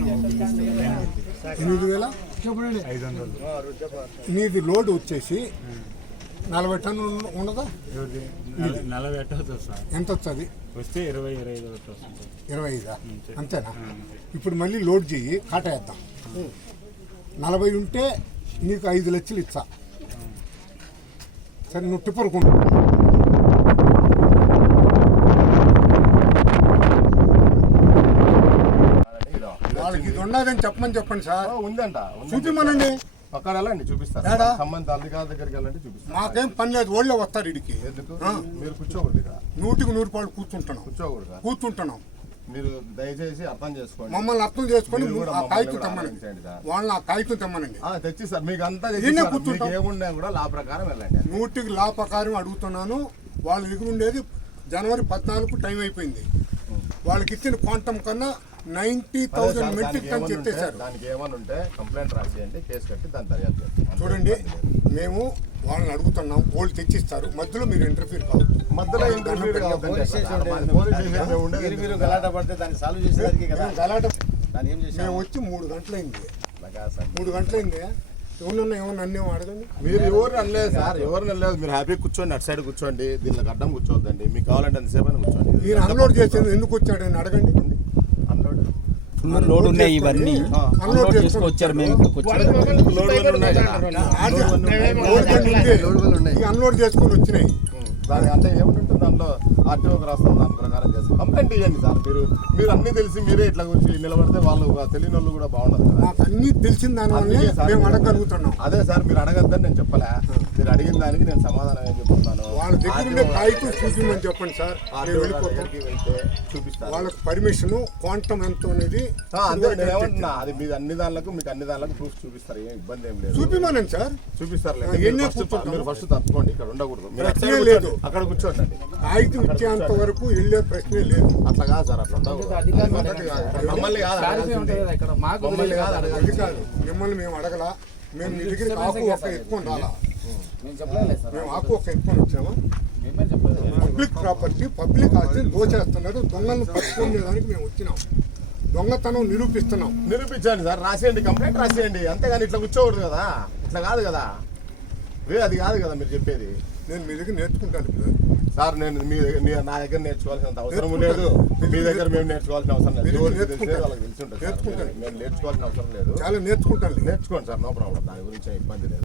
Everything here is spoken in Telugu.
8,500 నీది లోడ్ వచ్చేసి 40 టన్నులు ఉండదా? 40 వస్తుంది సార్. ఎంత వస్తుంది? వస్తే 20-25 వస్తుంది. 25 అంతేనా? ఇప్పుడు మళ్ళీ లోడ్ చెయ్యి, కాటేద్దాం. 40 ఉంటే నీకు 5 లక్షలు ఇచ్చా. సరే నువ్వు టిప్పర్ కొంటు. వాళ్ళకి ఇది ఉన్నదని చెప్పండి సార్. ఉందంట, చూపిమనండి. అక్కడ వెళ్ళండి, చూపిస్తారు. సంబంధిత అధికారుల దగ్గరికి వెళ్ళండి, చూపిస్తారు. మాకేం పని లేదు, ఓళ్ళే వస్తారు ఇడికి. ఎందుకు మీరు కూర్చోకూడదు ఇక్కడ? 100కి 100 కూర్చుంటున్నాం. కూర్చుంటున్నాం. మీరు దయచేసి అర్థం చేసుకోండి, మమ్మల్ని అర్థం చేసుకొని ఆ కాగితం తెమ్మనండి. వాళ్ళని ఆ కాగితం తెమ్మనండి. తెచ్చిస్తారు. మీకు అంతా ఏమున్నా కూడా లా ప్రకారం వెళ్ళండి. 100కి లా ప్రకారం అడుగుతున్నాను. వాళ్ళ దగ్గర ఉండేది జనవరి 14 టైం అయిపోయింది. వాళ్ళకి ఇచ్చిన క్వాంటం కన్నా 90,000 మెట్రిక్ టన్ చెప్పేశారు. దానికి ఏమన్నా ఉంటే కంప్లైంట్ రాసేయండి, కేసు కట్టి దాని దర్యాప్తు చేస్తాం. చూడండి, మేము వాళ్ళని అడుగుతున్నాం, వాళ్ళు తెచ్చిస్తారు. మధ్యలో మీరు ఇంటర్ఫీర్ కావద్దు. మధ్యలో ఇంటర్ఫీర్ మేము వచ్చి 3 గంటలైంది. 3 గంటలైంది. ఏమన్నా అన్నేమో అడగండి. మీరు ఎవరు అనలేదు సార్, ఎవరు అనలేదు. మీరు హ్యాపీ కూర్చోండి, అటు సైడ్ కూర్చోండి, దీనిలో అడ్డం కూర్చోవద్దండి. మీకు కావాలంటే అంతసేపు అని కూర్చోండి. నేను అన్లోడ్ చేసేది ఎందుకు వచ్చాడని అడగండి. లోడ్ ఉన్నాయి, ఇవన్నీ అన్లోడ్ చేసుకొని వచ్చారు. మేము అన్లోడ్ చేసుకొని వచ్చినాయి. దాని అంటే ఏమిటంటే దాంట్లో ఆర్టీఓకి రాస్తాం, దాని ప్రకారం చేస్తాం. కంప్లైంట్ ఇవ్వండి సార్. మీరు అన్ని తెలిసి మీరే ఇట్లా గురించి నిలబడితే వాళ్ళు తెలియని వాళ్ళు కూడా బాగుండదు కదా. మాకు అన్ని తెలిసిన దానివల్ల మేము అడగలుగుతున్నాం. అదే సార్, మీరు అడగద్దని నేను చెప్పలే. మీరు అడిగిన దానికి నేను సమాధానం ఏం చెప్తున్నాను. వాళ్ళ దగ్గర ఉండే కాగితం చూపించమని చెప్పండి సార్. వెళ్తే చూపిస్తాను. వాళ్ళకి పర్మిషన్ క్వాంటం ఎంత అనేది అంతే. నేను ఏమంటున్నా, అది మీ అన్ని దానిలకు మీకు అన్ని దానిలకు ప్రూఫ్ చూపిస్తారు. ఏం ఇబ్బంది ఏం లేదు. చూపిమనండి సార్. చూపిస్తారు. మీరు ఫస్ట్ తప్పుకోండి, ఇక్కడ ఉండకూడదు. మీరు లేదు, అక్కడ కూర్చోండి. కాగితం ఇచ్చేంత వరకు వెళ్ళే ప్రశ్నే లేదు. అట్లా కాదు సార్, అట్లా మమ్మల్ని కాదు మిమ్మల్ని మేము అడగలా. మేము మీ దగ్గర ఆకు ఒక్క ఎత్తుకొని రాలా. మేము ఆకు ఒక్క ఎత్తుకొని వచ్చామా? పబ్లిక్ ప్రాపర్టీ, పబ్లిక్ ఆస్తి దోచేస్తున్నారు. దొంగలను పట్టుకునే దానికి మేము వచ్చినాం. దొంగతనం నిరూపించండి సార్. రాసేయండి, కంప్లైంట్ రాసేయండి. అంతేగాని ఇట్లా కూర్చోకూడదు కదా. ఇట్లా కాదు కదా, అది కాదు కదా మీరు చెప్పేది. నేను మీ దగ్గర నేర్చుకుంటాను సార్. నేను నా దగ్గర నేర్చుకోవాల్సినంత అవసరం లేదు. మీ దగ్గర మేము నేర్చుకోవాల్సిన అవసరం లేదు. వాళ్ళకి తెలిసి ఉంటుంది. మేము నేర్చుకోవాల్సిన అవసరం లేదు. చాలా నేర్చుకోండి సార్, నో ప్రాబ్లం. దాని గురించి ఇబ్బంది లేదు.